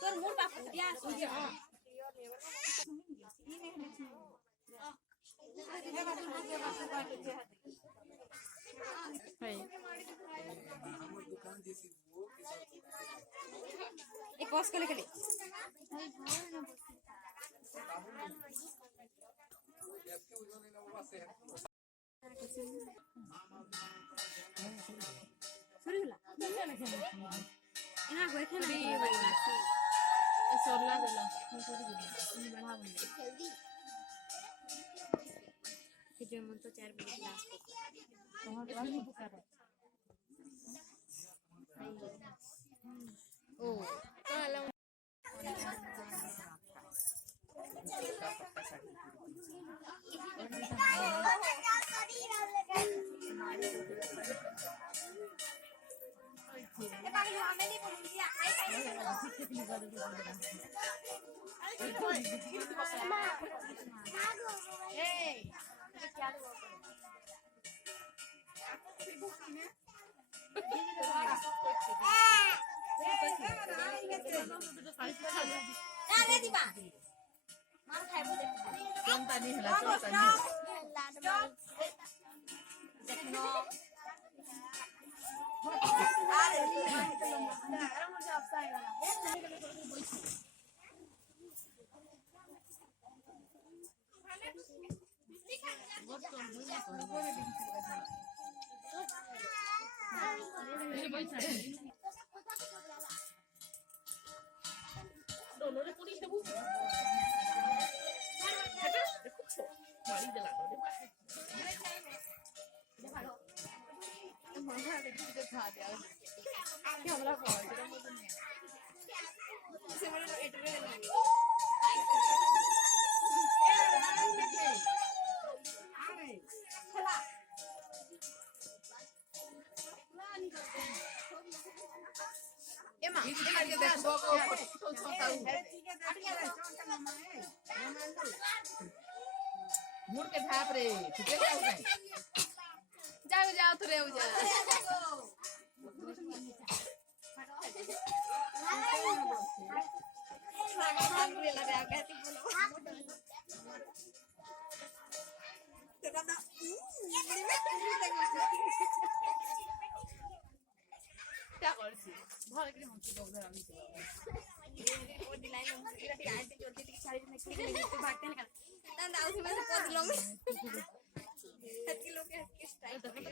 তোর মোর বাপ দিয়া আসছে एक पॉज कर ले ना कोई खेल भी ये सोला देला नहीं बढ़ा बन जल्दी कि जो मन तो 4 बजे क्लास को तुम्हारा क्लास नहीं बुक कर ओ तो हेलो मुड़ के झाप रे ठीक है जाओ जाओ तो रे जा क्या करছি ভালো করে মুখে দাও ধর আমি वो दिलाई में मुझे इधर आंटी जो थी सारी में खेलने तो भागते हैं ना दाऊ से मैं पद लो हत्ती लोग के स्टाइल तो मैं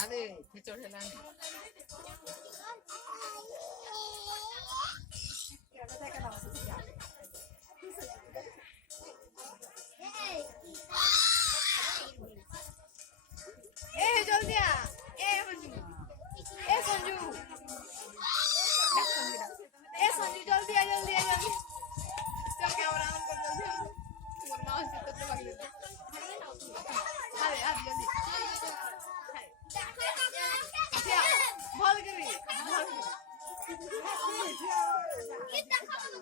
अरे खिचड़ है जल्दी आ संजू जल्दी आ जल्दी चल कैमरा ऑन कर जल्दी मोर माउस से तो भाग दे अरे आ जल्दी अच्छा बोल करी कितना खाओ तो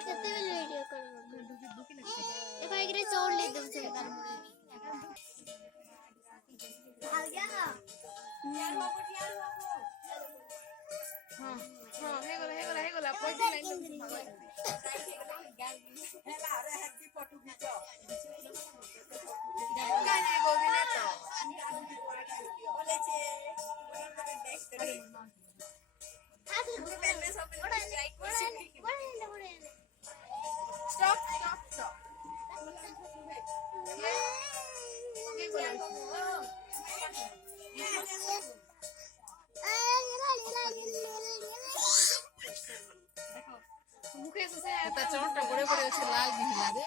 କେତେବେଳେ ଭିଡିଓ କରିବ ଏ ବାଇକରେ ଚୋଳି ଦଉଛନ୍ତି ତାର ହଁ ହଁ ହେଇଗଲା ପଇସା ନାଇଁ মুখে চোটটা পড়ে পড়ে লাল দিহিলা রে